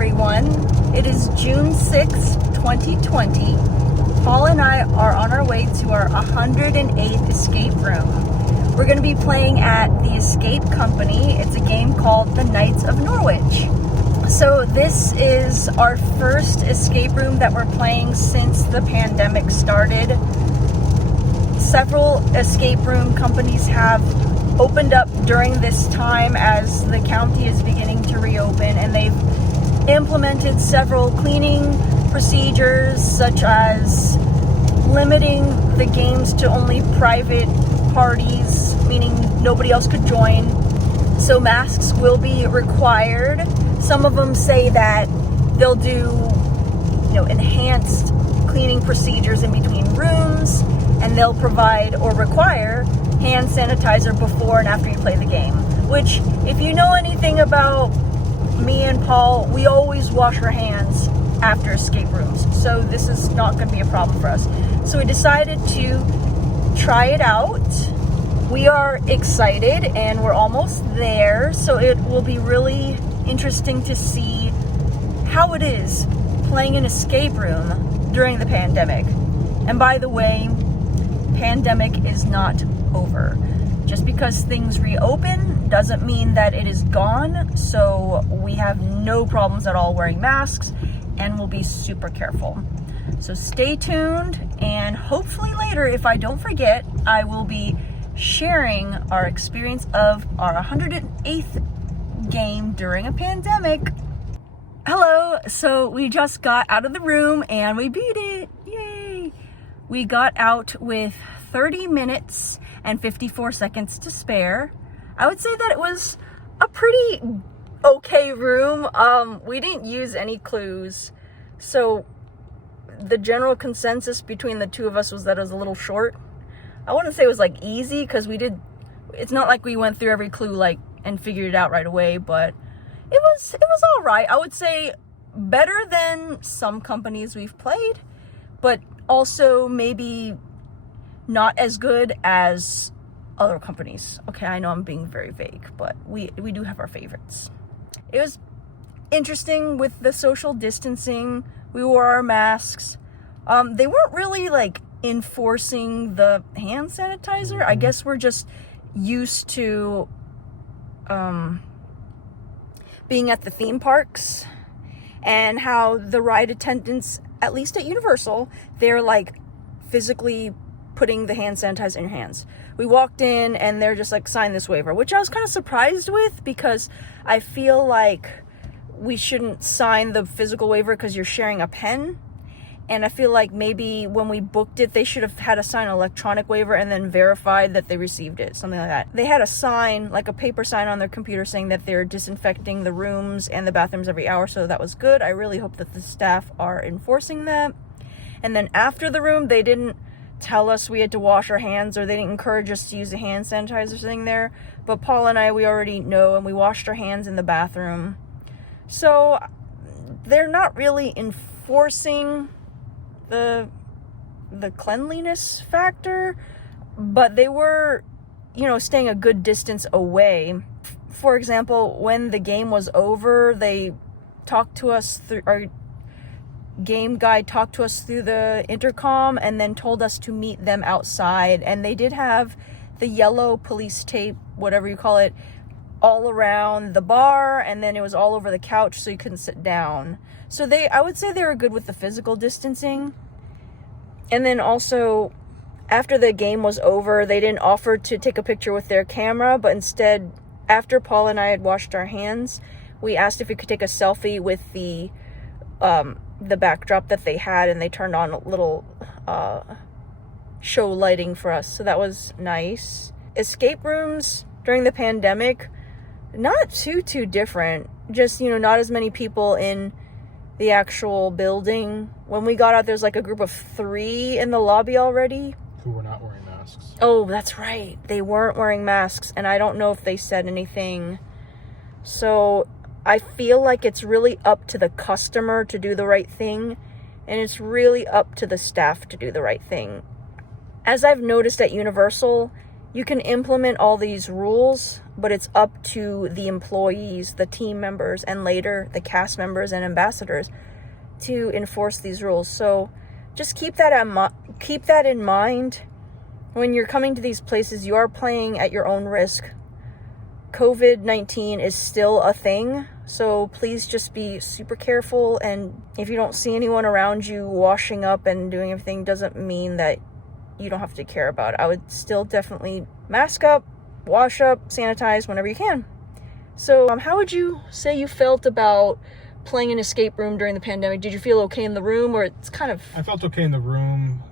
everyone. It is June 6th, 2020. Paul and I are on our way to our 108th escape room. We're going to be playing at the Escape Company. It's a game called The Knights of Norwich. So this is our first escape room that we're playing since the pandemic started. Several escape room companies have opened up during this time as the county is beginning to reopen, and they've implemented several cleaning procedures, such as limiting the games to only private parties, meaning nobody else could join. So masks will be required. Some of them say that they'll do, enhanced cleaning procedures in between rooms, and they'll provide or require hand sanitizer before and after you play the game. Which, if you know anything about me and Paul, we always wash our hands after escape rooms. So this is not going to be a problem for us. So we decided to try it out. We are excited and we're almost there. So it will be really interesting to see how it is playing an escape room during the pandemic. And by the way, pandemic is not over. Just because things reopen doesn't mean that it is gone. So we have no problems at all wearing masks, and we'll be super careful. So stay tuned, and hopefully later, if I don't forget, I will be sharing our experience of our 108th game during a pandemic. Hello, so we just got out of the room and we beat it. Yay! We got out with 30 minutes and 54 seconds to spare. I would say that it was a pretty okay room. We didn't use any clues, so the general consensus between the two of us was that it was a little short. I wouldn't say it was easy, because it's not like we went through every clue and figured it out right away, but it was all right. I would say better than some companies we've played, but also maybe not as good as other companies. Okay, I know I'm being very vague, but we do have our favorites. It was interesting with the social distancing. We wore our masks. They weren't really enforcing the hand sanitizer. I guess we're just used to being at the theme parks, and how the ride attendants, at least at Universal, they're physically putting the hand sanitizer in your hands. We walked in and they're just sign this waiver, which I was kind of surprised with, because I feel like we shouldn't sign the physical waiver because you're sharing a pen. And I feel like maybe when we booked it, they should have had us sign an electronic waiver and then verified that they received it, something like that. They had a sign, a paper sign on their computer, saying that they're disinfecting the rooms and the bathrooms every hour, so that was good. I really hope that the staff are enforcing that. And then after the room, they didn't tell us we had to wash our hands, or they didn't encourage us to use the hand sanitizer thing there. But Paul and I, we already know, and we washed our hands in the bathroom. So they're not really enforcing the cleanliness factor, but they were, staying a good distance away. For example, when the game was over, they talked to us through our game guide, talked to us through the intercom, and then told us to meet them outside. And they did have the yellow police tape, whatever you call it, all around the bar, and then it was all over the couch, so you couldn't sit down. So I would say they were good with the physical distancing. And then also, after the game was over, they didn't offer to take a picture with their camera, but instead, after Paul and I had washed our hands, we asked if we could take a selfie with the backdrop that they had, and they turned on a little show lighting for us, so that was nice. Escape rooms during the pandemic, not too different, just not as many people in the actual building. When we got out, there's a group of 3 in the lobby already who were not wearing masks. Oh, that's right, they weren't wearing masks, and I don't know if they said anything. So I feel like it's really up to the customer to do the right thing, and it's really up to the staff to do the right thing. As I've noticed at Universal, You can implement all these rules, but it's up to the employees, the team members, and later the cast members and ambassadors to enforce these rules. So just keep that in mind. When you're coming to these places, you are playing at your own risk. COVID-19 is still a thing, so please just be super careful. And if you don't see anyone around you washing up and doing everything, doesn't mean that you don't have to care about it. I would still definitely mask up, wash up, sanitize whenever you can. So how would you say you felt about playing an escape room during the pandemic? Did you feel okay in the room, or it's kind of... I felt okay in the room.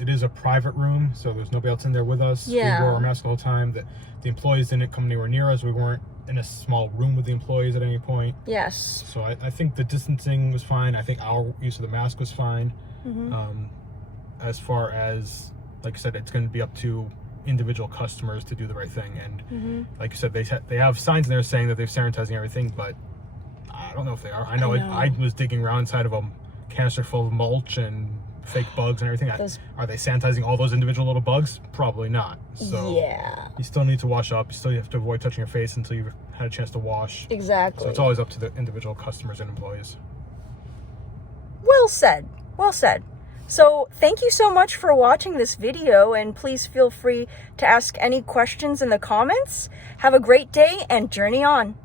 It is a private room, so there's nobody else in there with us. Yeah. We wore our masks the whole time. The employees didn't come anywhere near us. We weren't in a small room with the employees at any point. Yes. So I think the distancing was fine. I think our use of the mask was fine. As far as, like I said, it's going to be up to individual customers to do the right thing. And like you said, they have signs in there saying that they're sanitizing everything, but I don't know if they are. I know. I was digging around inside of a canister full of mulch and fake bugs and everything. Are they sanitizing all those individual little bugs? Probably not. So yeah, you still need to wash up. You still have to avoid touching your face until you've had a chance to wash. Exactly. So it's always up to the individual customers and employees. Well said. Well said. So thank you so much for watching this video, and please feel free to ask any questions in the comments. Have a great day and journey on.